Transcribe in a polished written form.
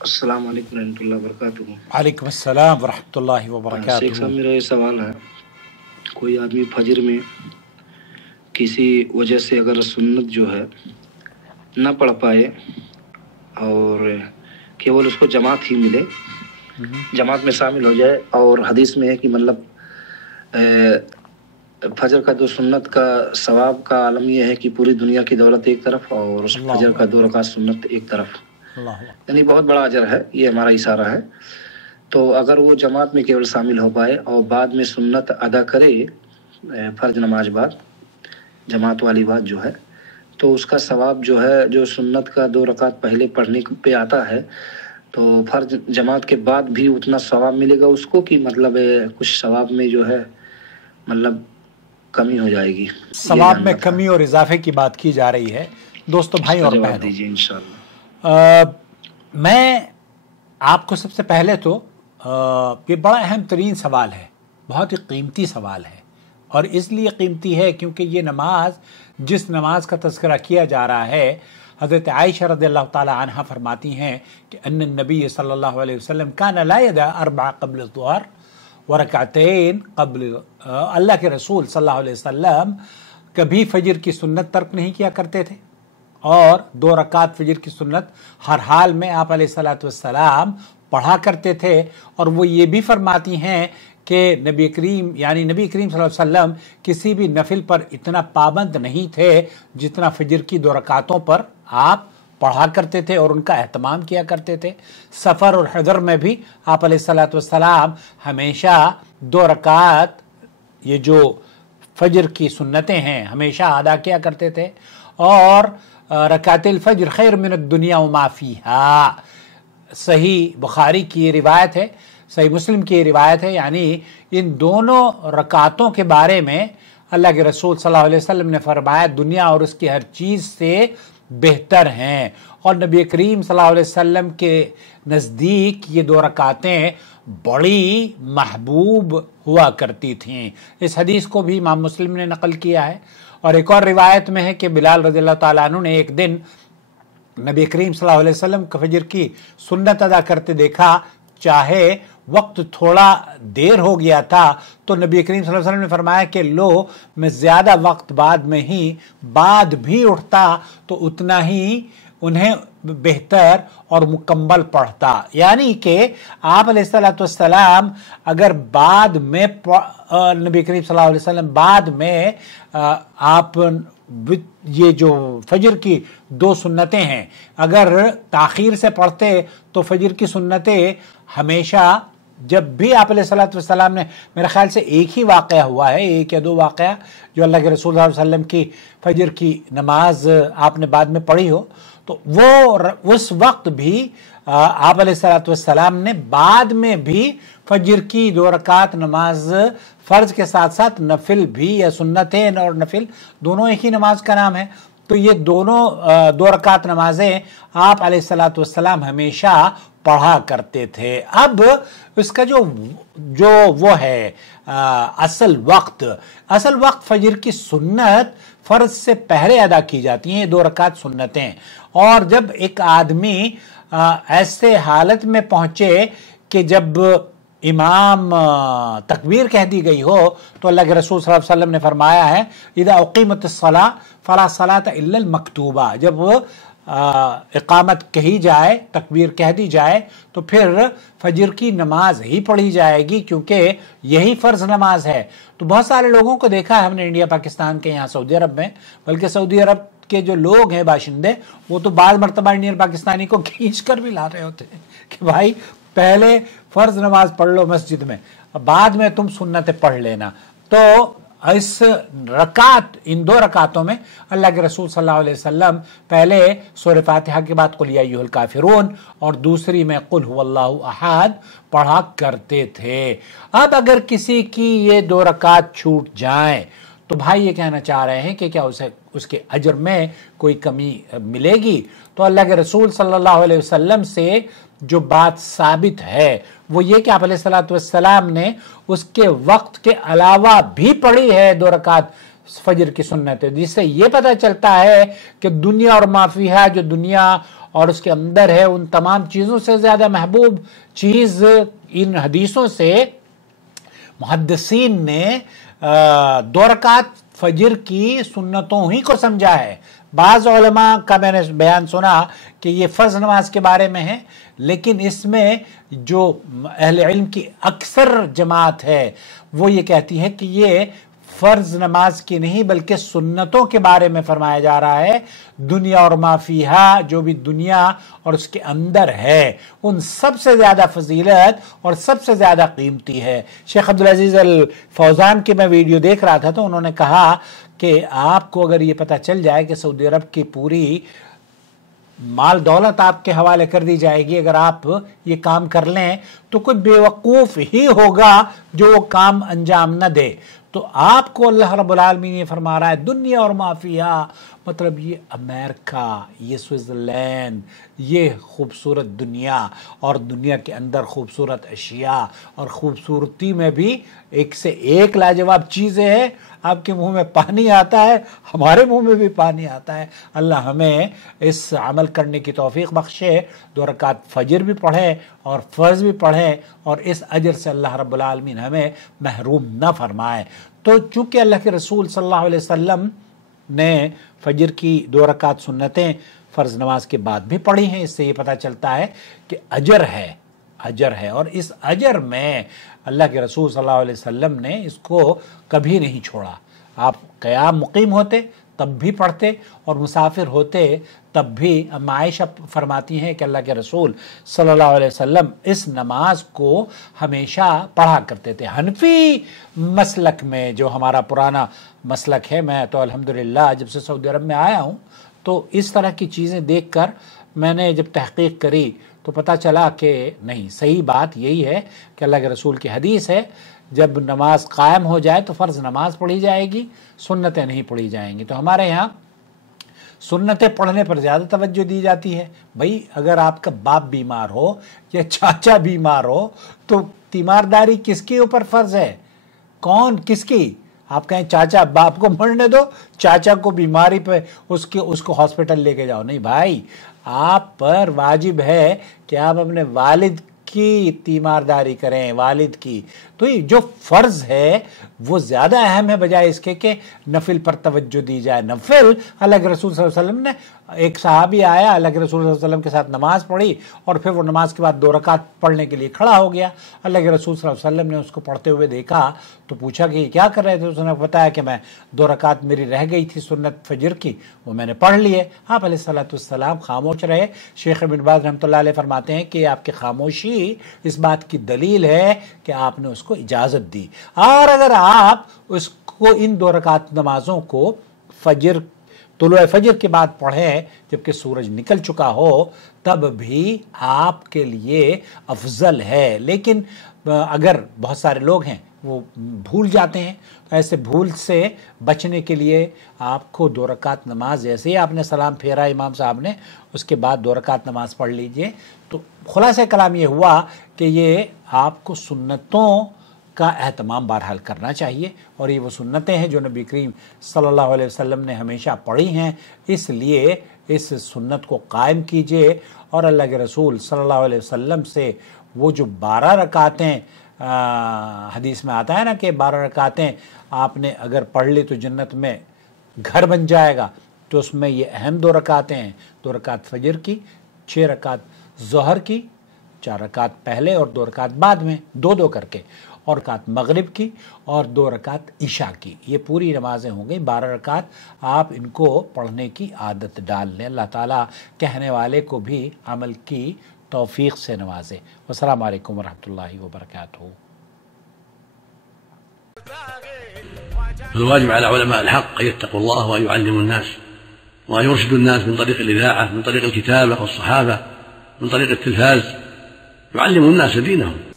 अस्सलाम वालेकुम रहमतुल्लाहि व बरकातुहू। वालेकुम अस्सलाम व रहमतुल्लाहि व शेख बरकातुहू। साहब, मेरा ये सवाल है, कोई आदमी फजर में किसी वजह से अगर सुन्नत जो है ना पढ़ पाए और केवल उसको जमात ही मिले, जमात में शामिल हो जाए, और हदीस में है कि मतलब फजर का दो सुन्नत का सवाब का आलम यह है कि पूरी दुनिया की दौलत एक तरफ और उस फजर का 2 रकात सुन्नत एक तरफ, यानी बहुत बड़ा अजर है, ये हमारा इशारा है। तो अगर वो जमात में केवल शामिल हो पाए और बाद में सुन्नत अदा करे फर्ज नमाज बाद, जमात वाली बात जो है, तो उसका सवाब जो है, जो सुन्नत का 2 रकात पहले पढ़ने पे आता है, तो फर्ज जमात के बाद भी उतना सवाब मिलेगा उसको, कि मतलब कुछ सवाब में जो है मतलब कमी हो जाएगी? सवाब में कमी और इजाफे की बात की जा रही है। दोस्तों, भाई और बहनों, दीजिए इंशाअल्लाह। मैं आपको सबसे पहले तो ये बड़ा अहम तरीन सवाल है, बहुत ही कीमती सवाल है, और इसलिए कीमती है क्योंकि ये नमाज, जिस नमाज का तज़किरा किया जा रहा है, हज़रत आयशा रज़ियल्लाहु ताला अन्हा फरमाती हैं कि अन्न नबी सल्लल्लाहु अलैहि वसल्लम कान ला यदा अरबअ क़ब्ल ज़ुहर व रकअतैन क़ब्ल, अल्लाह के रसूल सल्लल्लाहु अलैहि वसल्लम कभी फजर की सुन्नत तर्क नहीं किया करते थे, और 2 रकात फजर की सुन्नत हर हाल में आप अलैहिस्सलातु वस्सलाम पढ़ा करते थे। और वो ये भी फरमाती हैं कि नबी करीम सल्लल्लाहु अलैहि वसल्लम किसी भी नफिल पर इतना पाबंद नहीं थे जितना फजर की 2 रकातों पर आप पढ़ा करते थे और उनका एहतमाम किया करते थे। सफ़र और हज़र में भी आप अलैहिस्सलातु वस्सलाम हमेशा 2 रकात, ये जो फजर की सुन्नतें हैं, हमेशा अदा किया करते थे। और रकातिल फजर खैर मिन दुनिया व मा फीहा, सही बुखारी की रिवायत है, सही मुस्लिम की रिवायत है, यानी इन दोनों रकातों के बारे में अल्लाह के रसूल सल्लल्लाहु अलैहि वसल्लम ने फरमाया दुनिया और उसकी हर चीज़ से बेहतर हैं। और नबी करीम सल्लल्लाहु अलैहि वसल्लम के नज़दीक ये 2 रकातें बड़ी महबूब हुआ करती थीं। इस हदीस को भी इमाम मुस्लिम ने नकल किया है। और एक और रिवायत में है कि बिलाल रज़ियल्लाहु ताला अन्हु ने एक दिन नबी करीम सल्लल्लाहु अलैहि वसल्लम को फजर की सुन्नत अदा करते देखा, चाहे वक्त थोड़ा देर हो गया था, तो नबी करीम सल्लल्लाहु अलैहि वसल्लम ने फरमाया कि लो, मैं ज़्यादा वक्त बाद भी उठता तो उतना ही उन्हें बेहतर और मुकम्मल पढ़ता। यानी कि आप अलैहिस्सलातु वस्सलाम अगर बाद में नबी करीम सल्लल्लाहु अलैहि वसल्लम बाद में आप ये जो फजर की 2 सुन्नतें हैं अगर ताख़ीर से पढ़ते, तो फजर की सुन्नतें हमेशा, जब भी आप अलैहिस्सलातु वस्सलाम ने, मेरे ख्याल से एक ही वाक़या हुआ है, 1 या 2 वाक़या, जो अल्लाह के रसूल सल्लल्लाहु अलैहि वसल्लम की फजर की नमाज आपने बाद में पढ़ी हो, तो वो उस वक्त भी आप अलैहिस्सलातु वस्सलाम ने बाद में भी फजर की 2 रकात नमाज, फ़र्ज के साथ साथ नफिल भी, या सुन्नतें और नफिल दोनों एक ही नमाज का नाम है, तो ये दोनों 2 रकात नमाजें आप अलैहिस्सलातु वस्सलाम हमेशा पढ़ा करते थे। अब इसका जो वो है असल वक्त फजर की सुन्नत फ़र्ज से पहले अदा की जाती हैं 2 रकात सुन्नतें। और जब एक आदमी ऐसे हालत में पहुंचे कि जब इमाम तकबीर कह दी गई हो, तो अल्लाह के रसूल सल्लल्लाहु अलैहि वसल्लम ने फरमाया है इदा उक़ीमतिस्सलाह फ़ला सलात इल्लल मक्तूबा, जब इक़ामत कही जाए, तकबीर कह दी जाए, तो फिर फजर की नमाज ही पढ़ी जाएगी, क्योंकि यही फ़र्ज नमाज है। तो बहुत सारे लोगों को देखा है हमने इंडिया पाकिस्तान के, यहाँ सऊदी अरब में, बल्कि सऊदी अरब के जो लोग हैं बाशिंदे, वो तो बाद मरतबा इंडियन पाकिस्तानी को खींच कर भी ला रहे होते हैं कि भाई पहले फ़र्ज नमाज पढ़ लो मस्जिद में, बाद में तुम सुन्नतें पढ़ लेना। तो इस रकात, इन 2 रकातों में अल्लाह के रसूल सल्लल्लाहु अलैहि वसल्लम पहले सूरह फातिहा के बाद कुल या अय्युहल काफिरून और दूसरी में कुल हुवल्लाहु अहद पढ़ा करते थे। अब अगर किसी की ये 2 रकात छूट जाएं, तो भाई ये कहना चाह रहे हैं कि क्या उसके अजर में कोई कमी मिलेगी? तो अल्लाह के रसूल सल्लल्लाहु अलैहि वसल्लम से जो बात साबित है वो ये कि आप अलैहिस्सलातु वस्सलाम ने उसके वक्त के अलावा भी पढ़ी है 2 रकात फजर की सुन्नत है, जिससे ये पता चलता है कि दुनिया और माफिया, जो दुनिया اور اس کے اندر ہے ان تمام چیزوں سے زیادہ محبوب چیز ان حدیثوں سے محدثین نے 2 رکعت فجر کی سنتوں ہی کو سمجھا ہے. بعض علماء کا میں نے بیان سنا کہ یہ فرض نماز کے بارے میں ہے، لیکن اس میں جو اہل علم کی اکثر جماعت ہے وہ یہ کہتی ہے کہ یہ فرض نماز کی نہیں بلکہ سنتوں کے بارے میں فرمایا جا رہا ہے. دنیا اور ما فیہا، جو بھی دنیا اور اس کے اندر ہے، ان سب سے زیادہ فضیلت اور سب سے زیادہ قیمتی ہے. شیخ عبدالعزیز الفوزان کی میں ویڈیو دیکھ رہا تھا تو انہوں نے کہا کہ آپ کو اگر یہ پتہ چل جائے کہ سعودی عرب کی پوری مال دولت آپ کے حوالے کر دی جائے گی، اگر آپ یہ کام کر لیں تو کوئی بیوقوف ہی ہوگا جو وہ کام انجام نہ دے. تو آپ کو اللہ رب العالمین یہ فرما رہا ہے دنیا اور ما فیہا، مطلب یہ امریکہ، یہ سوئٹزرلینڈ، یہ خوبصورت دنیا اور دنیا کے اندر خوبصورت اشیاء اور خوبصورتی میں بھی ایک سے ایک لاجواب چیزیں ہیں. آپ کے منہ میں پانی آتا ہے، ہمارے منہ میں بھی پانی آتا ہے. اللہ ہمیں اس عمل کرنے کی توفیق بخشے. 2 رکعت فجر بھی پڑھے اور فرض بھی پڑھے اور اس اجر سے اللہ رب العالمین ہمیں محروم نہ فرمائے. تو چونکہ اللہ کے رسول صلی اللہ علیہ وسلم نے فجر کی 2 رکعت سنتیں فرض نماز کے بعد بھی پڑھی ہیں، اس سے یہ پتہ چلتا ہے کہ اجر ہے اور اس اجر میں اللہ کے رسول صلی اللہ علیہ وسلم نے اس کو کبھی نہیں چھوڑا. آپ قیام مقیم ہوتے تب بھی پڑھتے اور مسافر ہوتے تب بھی. اما عائشہ فرماتی ہیں کہ اللہ کے رسول صلی اللہ علیہ وسلم اس نماز کو ہمیشہ پڑھا کرتے تھے. حنفی مسلک میں جو ہمارا پرانا مسلک ہے، میں تو الحمدللہ جب سے سعودی عرب میں آیا ہوں تو اس طرح کی چیزیں دیکھ کر میں نے جب تحقیق کری تو پتہ چلا کہ نہیں، صحیح بات یہی ہے کہ اللہ کے رسول کی حدیث ہے جب نماز قائم ہو جائے تو فرض نماز پڑھی جائے گی، سنتیں نہیں پڑھی جائیں گی. تو ہمارے یہاں سنتیں پڑھنے پر زیادہ توجہ دی جاتی ہے. بھائی اگر آپ کا باپ بیمار ہو یا چاچا بیمار ہو تو تیمارداری کس کے اوپر فرض ہے؟ کس کی؟ آپ کہیں چاچا باپ کو مرنے دو، چاچا کو بیماری پہ اس کو ہاسپٹل لے کے جاؤ. نہیں بھائی، آپ پر واجب ہے کہ آپ اپنے والد کی تیمارداری کریں، والد کی. تو یہ جو فرض ہے وہ زیادہ اہم ہے بجائے اس کے کہ نفل پر توجہ دی جائے. نفل اللہ کے رسول صلی اللہ علیہ وسلم نے، ایک صحابی آیا اللہ کے رسول صلی اللہ علیہ وسلم کے ساتھ نماز پڑھی اور پھر وہ نماز کے بعد 2 رکعت پڑھنے کے لیے کھڑا ہو گیا. اللہ کے رسول صلی اللہ علیہ وسلم نے اس کو پڑھتے ہوئے دیکھا تو پوچھا کہ کیا کر رہے تھے؟ اس نے بتایا کہ میں 2 رکعت میری رہ گئی تھی سنت فجر کی، وہ میں نے پڑھ لیے. آپ علیہ الصلوۃ والسلام خاموش رہے. شیخ ابن باز رحمۃ اللہ علیہ فرماتے ہیں کہ آپ کی خاموشی اس بات کی دلیل ہے کہ آپ نے اس کو اجازت دی. اور اگر آپ اس کو ان 2 رکعت نمازوں کو طلوع فجر کے بعد پڑھیں جبکہ سورج نکل چکا ہو تب بھی آپ کے لیے افضل ہے. لیکن اگر بہت سارے لوگ ہیں وہ بھول جاتے ہیں تو ایسے بھول سے بچنے کے لیے آپ کو 2 رکعت نماز، جیسے ہی آپ نے سلام پھیرا امام صاحب نے اس کے بعد 2 رکعت نماز پڑھ لیجئے. تو خلاصہ کلام یہ ہوا کہ یہ آپ کو سنتوں کا اہتمام بہرحال کرنا چاہیے اور یہ وہ سنتیں ہیں جو نبی کریم صلی اللہ علیہ وسلم نے ہمیشہ پڑھی ہیں. اس لیے اس سنت کو قائم کیجئے اور اللہ کے رسول صلی اللہ علیہ وسلم سے وہ جو 12 رکعتیں حدیث میں آتا ہے نا کہ 12 رکعتیں آپ نے اگر پڑھ لی تو جنت میں گھر بن جائے گا، تو اس میں یہ اہم 2 رکعتیں ہیں. 2 رکعت فجر کی، 6 رکعت ظہر کی، 4 رکعت پہلے اور 2 رکعت بعد میں 2 کر کے، اور رکعت مغرب کی اور 2 رکعت عشاء کی. یہ پوری نمازیں ہوں گئی 12 رکعت. آپ ان کو پڑھنے کی عادت ڈال لیں. اللہ تعالیٰ کہنے والے کو بھی عمل کی توفیق سے نوازے. والسلام علیکم ورحمۃ اللہ وبرکاتہ. الواجب على علماء الحق أن يتقوا الله وأن يعلموا الناس وأن يرشدوا الناس من طريق الإذاعة، من طريق الكتابة والصحافة، من طريق التلفاز، يعلموا الناس دينهم.